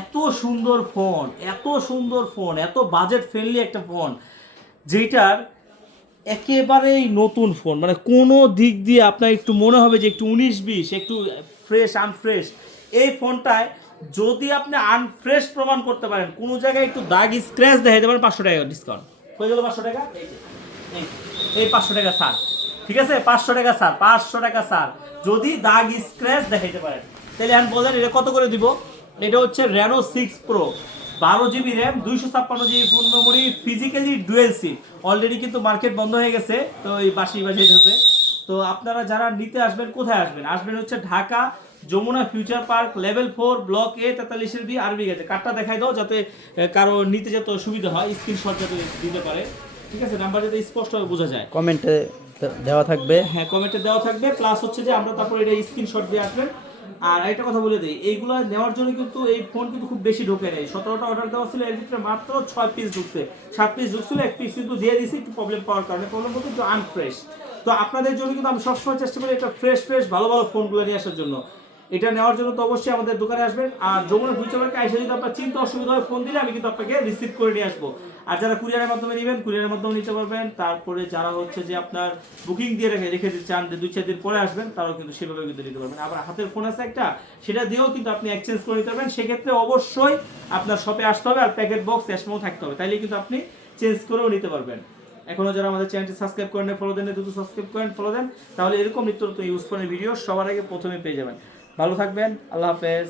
এত সুন্দর ফোন, এত সুন্দর ফোন, এত বাজেট ফ্রেন্ডলি একটা ফোন, যেটার একেবারেই নতুন ফোন, মানে কোনো দিক দিয়ে আপনার একটু মনে হবে যে একটু 19-20, একটু ফ্রেশ আনফ্রেশ। এই ফোনটায় যদি আপনি আনফ্রেশ প্রমাণ করতে পারেন, কোনো জায়গায় একটু দাগ স্ক্র্যাচ দেখাইতে পারেন, 500 টাকা ডিসকাউন্ট হয়ে গেল। 500 টাকা, এই 500 টাকা স্যার, ঠিক আছে, 500 টাকা স্যার, 500 টাকা স্যার, যদি দাগ স্ক্র্যাচ দেখাইতে পারেন। তাহলে এখন বলেন এটা কত করে দিব? এটা হচ্ছে Reno 6 Pro, 12 GB RAM, 256 GB phone memory, physically dual SIM. Already কিন্তু মার্কেট বন্ধ হয়ে গেছে, তো এই বাসি বাজাইতেছে। তো আপনারা যারা নিতে আসবেন, কোথায় আসবেন? আসবেন হচ্ছে Dhaka Jamuna future park, level 4, block A, 43 আরবি গেছে। কার্ডটা দেখাই দাও যাতে কারো নিতে যেতে সুবিধা হয়, স্ক্রিনশট যাতে দিতে পারে, ঠিক আছে, নাম্বার যাতে স্পষ্টভাবে বোঝা যায়। কমেন্টে দেওয়া থাকবে। হ্যাঁ, কমেন্টে দেওয়া থাকবে, প্লাস হচ্ছে যে আমরা তারপর এটা স্ক্রিনশট দিয়ে আসবেন। আর একটা কথা বলে দিই, এইগুলো নেওয়ার জন্য কিন্তু এই ফোন কিন্তু খুব বেশি ঢোকে নেই। 17টা অর্ডার দেওয়া ছিল, এর ভিতরে মাত্র 6 পিস ঢুকছে, 7 পিস ঢুকছিল, 1 পিস কিন্তু দিয়ে দিয়েছি একটু প্রবলেম পাওয়ার কারণে। প্রবলেম বলতে একটু আনফ্রেশ। তো আপনাদের জন্য কিন্তু আমি সবসময় চেষ্টা করি একটা ফ্রেশ ফ্রেশ ভালো ভালো ফোনগুলো নিয়ে আসার জন্য। এটা নেওয়ার জন্য তো অবশ্যই আমাদের দোকানে আসবেন। আর যমুনা ফিউচার পার্কে এসে যদি আপনার চিন্তা অসুবিধা হয়, ফোন দিলে আমি কিন্তু আপনাকে রিসিভ করে নিয়ে আসবো। আর যারা কুরিয়ারের মাধ্যমে নেবেন, কুরিয়ারের মাধ্যমে নিতে পারবেন। তারপরে যারা হচ্ছে যে আপনার বুকিং দিয়ে রেখে দিতে চান যে 2-4 দিন পরে আসবেন, তারাও কিন্তু সেভাবে কিন্তু নিতে পারবেন। আবার হাতের ফোন আছে একটা, সেটা দিয়েও কিন্তু আপনি এক্সচেঞ্জ করে নিতে পারবেন। সেক্ষেত্রে অবশ্যই আপনার শপে আসতে হবে আর প্যাকেট বক্স এসমও থাকতে হবে, তাইলে কিন্তু আপনি চেঞ্জ করেও নিতে পারবেন। এখনো যারা আমাদের চ্যানেলটি সাবস্ক্রাইব করেন, ফলো দেন, দ্রুত সাবস্ক্রাইব করেন, ফলো দেন, তাহলে এরকম নিত্য নতুন ইউজ ফোনের ভিডিও সবার আগে প্রথমে পেয়ে যাবেন। ভালো থাকবেন, আল্লাহ হাফেজ।